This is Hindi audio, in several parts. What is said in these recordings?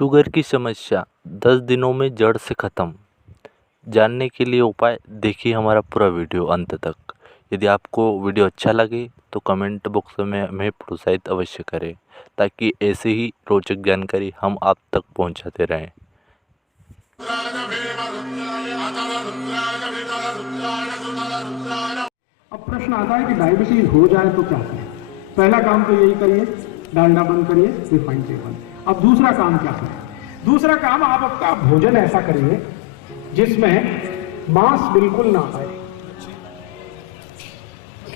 शुगर की समस्या 10 दिनों में जड़ से ख़त्म। जानने के लिए उपाय देखिए हमारा पूरा वीडियो अंत तक। यदि आपको वीडियो अच्छा लगे तो कमेंट बॉक्स में हमें प्रोत्साहित अवश्य करें ताकि ऐसे ही रोचक जानकारी हम आप तक पहुंचाते रहें। अब प्रश्न आता है कि डायबिटीज हो जाए तो क्या करें। पहला काम तो यही करिए, डालडा बंद करिए, रिफाइंड तेल बंद। अब दूसरा काम क्या करें? दूसरा काम, आप आपका भोजन ऐसा करिए जिसमें मांस बिल्कुल ना आए।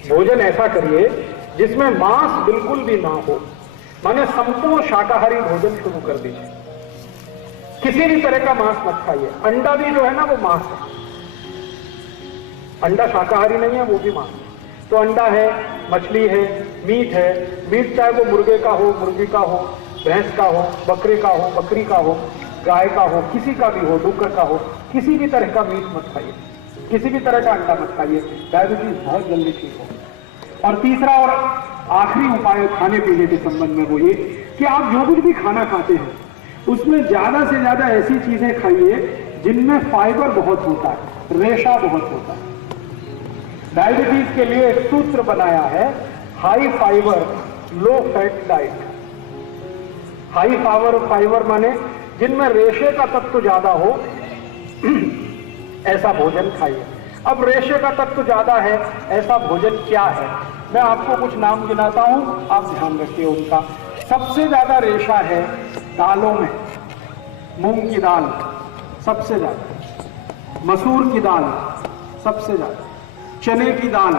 भोजन ऐसा करिए जिसमें मांस बिल्कुल भी ना हो, माने संपूर्ण शाकाहारी भोजन शुरू कर दीजिए। किसी भी तरह का मांस मत खाइए। अंडा भी जो है ना वो मांस है, अंडा शाकाहारी नहीं है, वो भी मांस है। तो अंडा है, मछली है, मीट है। मीट चाहे वो मुर्गे का हो, मुर्गी का हो, भैंस का हो, बकरे का हो, बकरी का हो, गाय का हो, किसी का भी हो, डुक्कर का हो, किसी भी तरह का मीट मत खाइए, किसी भी तरह का अंडा मत खाइए। डायबिटीज बहुत जल्दी ठीक हो। और तीसरा और आखिरी उपाय खाने पीने के संबंध में वो ये कि आप जो कुछ भी खाना खाते हैं उसमें ज्यादा से ज्यादा ऐसी चीजें खाइए जिनमें फाइबर बहुत होता है, रेशा बहुत होता है। डायबिटीज के लिए एक सूत्र बनाया है, high fibre low fat diet. High fibre माने जिनमें रेशे का तत्व ज्यादा हो ऐसा भोजन खाइए। अब रेशे का तत्व ज्यादा है ऐसा भोजन क्या है? मैं आपको कुछ नाम गिनाता हूं, आप ध्यान रखिए उनका। सबसे ज्यादा रेशा है दालों में। मूंग की दाल सबसे ज्यादा, मसूर की दाल सबसे ज्यादा, चने की दाल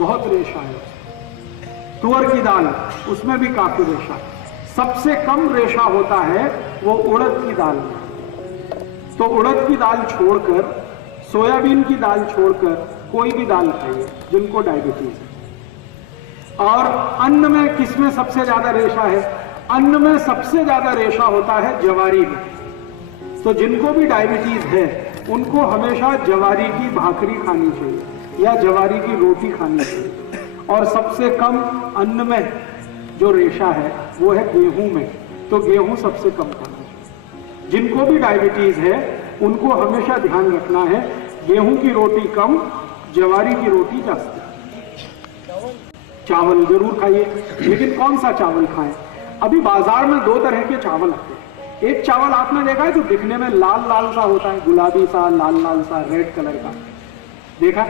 बहुत रेशा है, तुअर की दाल उसमें भी काफी रेशा है। सबसे कम रेशा होता है वो उड़द की दाल में। तो उड़द की दाल छोड़कर, सोयाबीन की दाल छोड़कर कोई भी दाल खाइए जिनको डायबिटीज है। और अन्न में किसमें सबसे ज्यादा रेशा है? अन्न में सबसे ज्यादा रेशा होता है जवारी में। तो जिनको भी डायबिटीज है उनको हमेशा जवारी की भाखरी खानी चाहिए या जवारी की रोटी खानी चाहिए। और सबसे कम अन्न में जो रेशा है वो है गेहूं में, तो गेहूं सबसे कम खाना चाहिए। जिनको भी डायबिटीज है उनको हमेशा ध्यान रखना है गेहूं की रोटी कम, जवारी की रोटी जास्त। चावल जरूर खाइए, लेकिन कौन सा चावल खाएं? अभी बाजार में दो तरह के चावल आते हैं। एक चावल आपने देखा है जो दिखने में लाल लाल सा होता है, गुलाबी सा, लाल लाल सा, रेड कलर का, देखा?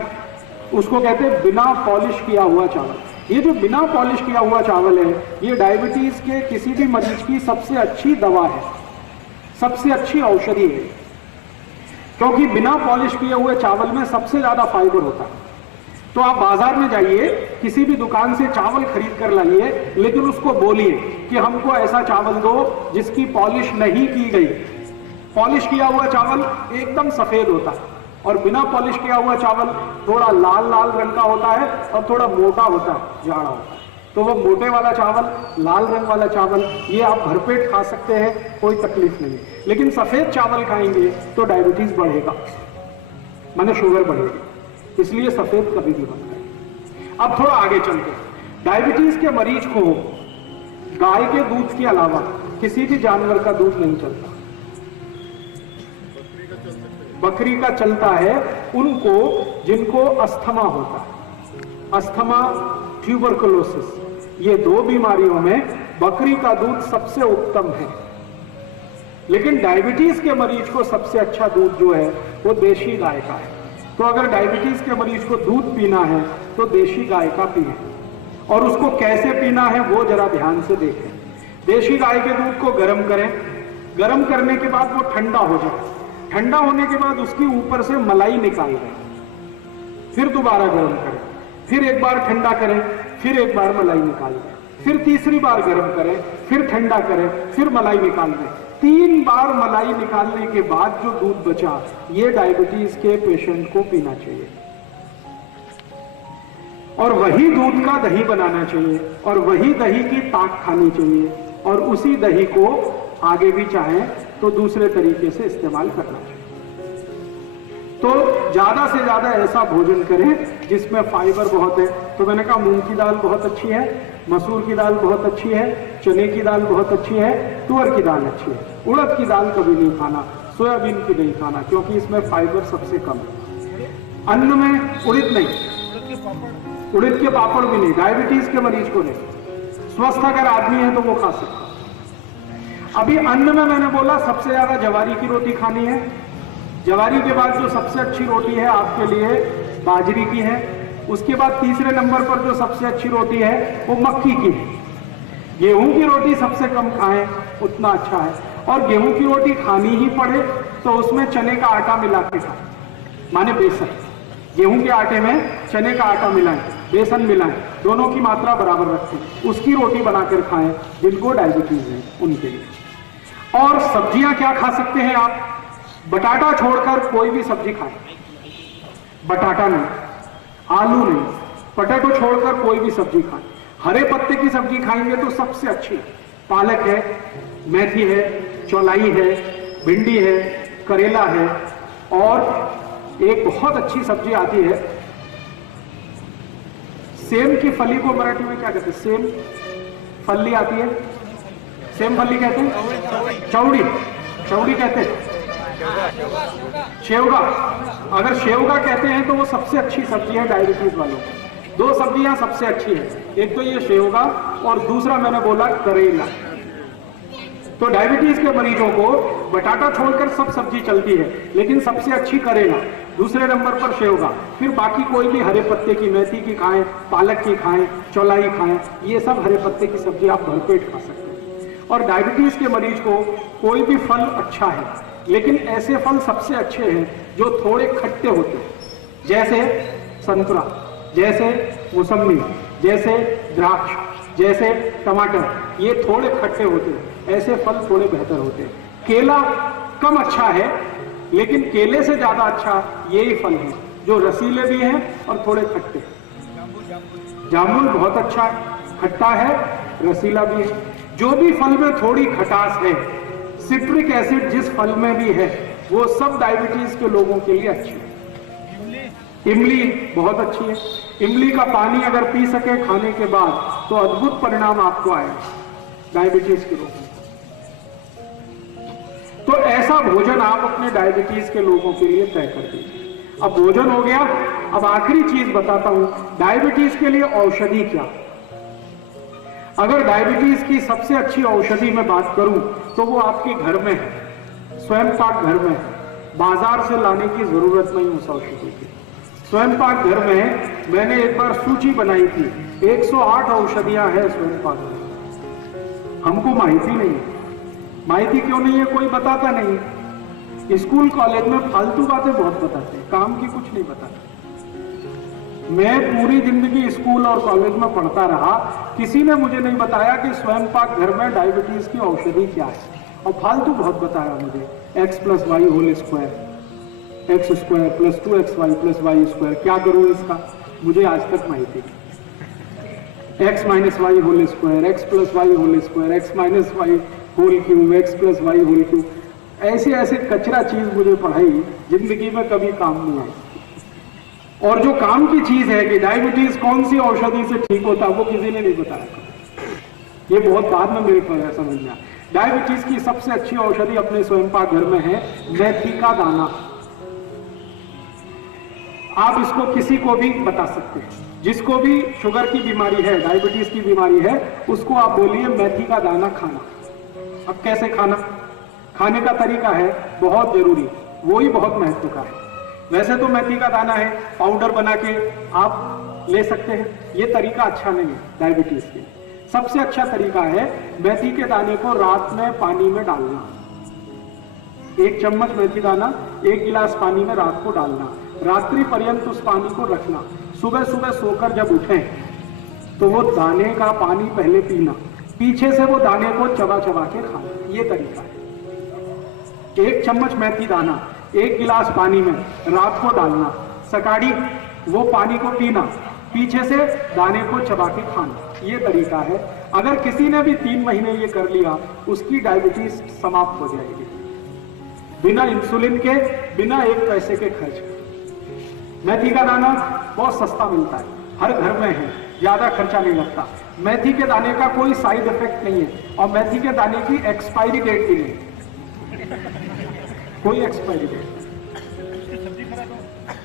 उसको कहते हैं बिना पॉलिश किया हुआ चावल। ये जो बिना पॉलिश किया हुआ चावल है ये डायबिटीज के किसी भी मरीज की सबसे अच्छी दवा है, सबसे अच्छी औषधि है, क्योंकि बिना पॉलिश किए हुए चावल में सबसे ज्यादा फाइबर होता है। तो आप बाजार में जाइए, किसी भी दुकान से चावल खरीद कर लाइए, लेकिन उसको बोलिए कि हमको ऐसा चावल दो जिसकी पॉलिश नहीं की गई। पॉलिश किया हुआ चावल एकदम सफेद होता है और बिना पॉलिश किया हुआ चावल थोड़ा लाल लाल रंग का होता है और थोड़ा मोटा होता है, जाड़ा होता है। तो वो मोटे वाला चावल, लाल रंग वाला चावल, ये आप भरपेट खा सकते हैं, कोई तकलीफ नहीं। लेकिन सफेद चावल खाएंगे तो डायबिटीज बढ़ेगा, माने शुगर बढ़ेगी, इसलिए सफेद कभी भी मत खाएं। अब थोड़ा आगे चलते हैं। डायबिटीज के मरीज को गाय के दूध के अलावा किसी भी जानवर का दूध नहीं चलता। बकरी का चलता है उनको जिनको अस्थमा होता है, अस्थमा, ट्यूबरकुलोसिस, ये दो बीमारियों में बकरी का दूध सबसे उत्तम है। लेकिन डायबिटीज के मरीज को सबसे अच्छा दूध जो है वो देशी गाय का है। तो अगर डायबिटीज के मरीज को दूध पीना है तो देशी गाय का पिए, और उसको कैसे पीना है वो जरा ध्यान से देखें। देशी गाय के दूध को गर्म करें, गर्म करने के बाद वो ठंडा हो जाए, ठंडा होने के बाद उसके ऊपर से मलाई निकाल दें, फिर दोबारा गर्म करें, फिर एक बार ठंडा करें, फिर एक बार मलाई निकाल दें, फिर तीसरी बार गर्म करें, फिर ठंडा करें, फिर मलाई निकाल दें। 3 बार मलाई निकालने के बाद जो दूध बचा, ये डायबिटीज के पेशेंट को पीना चाहिए। और वही दूध का दही बनाना चाहिए और वही दही की ताक खानी चाहिए, और उसी दही को आगे भी चाहें तो दूसरे तरीके से इस्तेमाल करना चाहिए। तो ज्यादा से ज्यादा ऐसा भोजन करें जिसमें फाइबर बहुत है। तो मैंने कहा मूंग की दाल बहुत अच्छी है, मसूर की दाल बहुत अच्छी है, चने की दाल बहुत अच्छी है, तुअर की दाल अच्छी है। उड़द की दाल कभी नहीं खाना, सोयाबीन की नहीं खाना, क्योंकि इसमें फाइबर सबसे कम है। अन्न में उड़द नहीं, उड़द के पापड़ भी नहीं, डायबिटीज के मरीज को नहीं। स्वस्थ अगर आदमी है तो वो खा सकता है। अभी अन्न में मैंने बोला सबसे ज्यादा जवारी की रोटी खानी है। जवारी के बाद जो सबसे अच्छी रोटी है आपके लिए बाजरी की है। उसके बाद तीसरे नंबर पर जो सबसे अच्छी रोटी है वो मक्की की है। गेहूं की रोटी सबसे कम खाएं उतना अच्छा है, और गेहूं की रोटी खानी ही पड़े तो उसमें चने का आटा मिला के खाएं, माने बेसन। गेहूं के आटे में चने का आटा मिलाएं, बेसन मिलाएं, दोनों की मात्रा बराबर रखें, उसकी रोटी बनाकर खाएं जिनको डायबिटीज है उनके लिए। और सब्जियां क्या खा सकते हैं आप? बटाटा छोड़कर कोई भी सब्जी खाएं। बटाटा नहीं, आलू नहीं, पोटैटो छोड़कर कोई भी सब्जी खाएं। हरे पत्ते की सब्जी खाएंगे तो सबसे अच्छी पालक है, मेथी है, चौलाई है, भिंडी है, करेला है, और एक बहुत अच्छी सब्जी आती है सेम की फली को मराठी में क्या कहते हैं? सेम फली आती है, सेम फली कहते हैं, चौड़ी, चौड़ी कहते हैं, शेवगा। अगर शेवगा कहते हैं तो वो सबसे अच्छी सब्जी है डायबिटीज वालों को। दो सब्जियां सबसे अच्छी है, एक तो ये शेवगा और दूसरा मैंने बोला करेला। तो डायबिटीज के मरीजों को बटाटा छोड़कर सब सब्जी चलती है, लेकिन सबसे अच्छी करेला, दूसरे नंबर पर शेवगा, फिर बाकी कोई भी हरे पत्ते की, मेथी की खाएं, पालक की खाएं, चौलाई खाएं, ये सब हरे पत्ते की सब्जी आप भरपेट खा सकते हैं। और डायबिटीज के मरीज को कोई भी फल अच्छा है, लेकिन ऐसे फल सबसे अच्छे हैं जो थोड़े खट्टे होते हैं, जैसे संतरा, जैसे मौसम्मी, जैसे द्राक्ष, जैसे टमाटर, ये थोड़े खट्टे होते हैं, ऐसे फल थोड़े बेहतर होते हैं। केला कम अच्छा है, लेकिन केले से ज्यादा अच्छा यही फल है जो रसीले भी हैं और थोड़े खट्टे। जामुन बहुत अच्छा है, खट्टा है, रसीला भी है। जो भी फल में थोड़ी खटास है, सिट्रिक एसिड जिस फल में भी है, वो सब डायबिटीज के लोगों के लिए अच्छी है। इमली बहुत अच्छी है। इमली का पानी अगर पी सके खाने के बाद तो अद्भुत परिणाम आपको आएगा डायबिटीज के लोगों को। तो ऐसा भोजन आप अपने डायबिटीज के लोगों के लिए तय कर दीजिए। अब भोजन हो गया, अब आखिरी चीज बताता हूं, डायबिटीज के लिए औषधि क्या। अगर डायबिटीज की सबसे अच्छी औषधि मैं बात करूं तो वो आपके घर में है, स्वयं पाक घर में है, बाजार से लाने की जरूरत नहीं उस औषधि की। स्वयं पाक घर में मैंने एक बार सूची बनाई थी, 108 औषधियां हैं स्वयं पाक में। हमको माहिती नहीं है। माहिती क्यों नहीं है? कोई बताता नहीं। स्कूल कॉलेज में फालतू बातें बहुत बताते हैं, काम की कुछ नहीं बताते। मैं पूरी जिंदगी स्कूल और कॉलेज में पढ़ता रहा, किसी ने मुझे नहीं बताया कि स्वयं पाक घर में डायबिटीज की औषधि क्या है। और फालतू बहुत बताया मुझे, x + y whole square, x² + 2xy + y², क्या करूं इसका, मुझे आज तक माहिती नहीं। x - y whole square, x + y whole square, x - y whole cube, x + y whole cube, ऐसे ऐसे कचरा चीज मुझे पढ़ाई, जिंदगी में कभी काम नहीं आई। और जो काम की चीज है कि डायबिटीज कौन सी औषधि से ठीक होता, वो किसी ने नहीं बताया। ये बहुत बाद में मेरे को समझ में आया। डायबिटीज की सबसे अच्छी औषधि अपने स्वयं पाक घर में है मेथी का दाना। आप इसको किसी को भी बता सकते हैं, जिसको भी शुगर की बीमारी है, डायबिटीज की बीमारी है, उसको आप बोलिए मेथी का दाना खाना। अब कैसे खाना, खाने का तरीका है बहुत जरूरी, वो ही बहुत महत्व का है। वैसे तो मेथी का दाना है, पाउडर बना के आप ले सकते हैं, ये तरीका अच्छा नहीं है डायबिटीज के। सबसे अच्छा तरीका है मेथी के दाने को रात में पानी में डालना। 1 चम्मच मेथी दाना 1 गिलास पानी में रात को डालना, रात्रि पर्यंत उस पानी को रखना। सुबह सुबह सोकर जब उठें तो वो दाने का पानी पहले पीना, पीछे से वो दाने को चबा चबा के खाना। ये तरीका है। 1 चम्मच मेथी दाना 1 गिलास पानी में रात को डालना, सकाड़ी वो पानी को पीना, पीछे से दाने को चबा के खाना। ये तरीका है। अगर किसी ने भी 3 महीने ये कर लिया, उसकी डायबिटीज समाप्त हो जाएगी। बिना इंसुलिन के, बिना 1 पैसे के खर्च के। मेथी का दाना बहुत सस्ता मिलता है, हर घर में है, ज्यादा खर्चा नहीं लगता। मेथी के दाने का कोई साइड इफेक्ट नहीं है और मेथी के दाने की एक्सपायरी डेट भी नहीं, कोई एक्सपायरी डेट।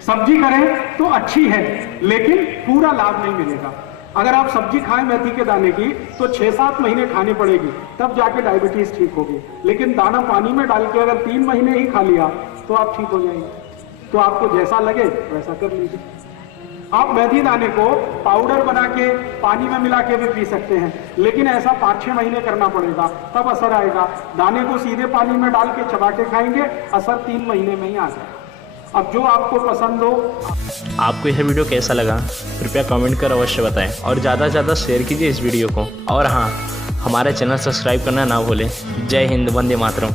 सब्जी करें तो अच्छी है, लेकिन पूरा लाभ नहीं मिलेगा। अगर आप सब्जी खाएं मेथी के दाने की तो 6-7 महीने खानी पड़ेगी, तब जाके डायबिटीज ठीक होगी। लेकिन दाना पानी में डाल के अगर 3 महीने ही खा लिया तो आप ठीक हो जाएंगे। तो आपको जैसा लगे वैसा कर लीजिए। आप मेथी दाने को पाउडर बना के पानी में मिला के भी पी सकते हैं, लेकिन ऐसा 5-6 महीने करना पड़ेगा, तब असर आएगा। दाने को सीधे पानी में डाल के चबा के खाएंगे, असर 3 महीने में ही आ जाएगा। अब जो आपको पसंद हो। आपको यह वीडियो कैसा लगा कृपया कमेंट कर अवश्य बताएं और ज़्यादा से ज़्यादा शेयर कीजिए इस वीडियो को। और हाँ, हमारे चैनल सब्सक्राइब करना ना भूलें। जय हिंद, वंदे मातरम।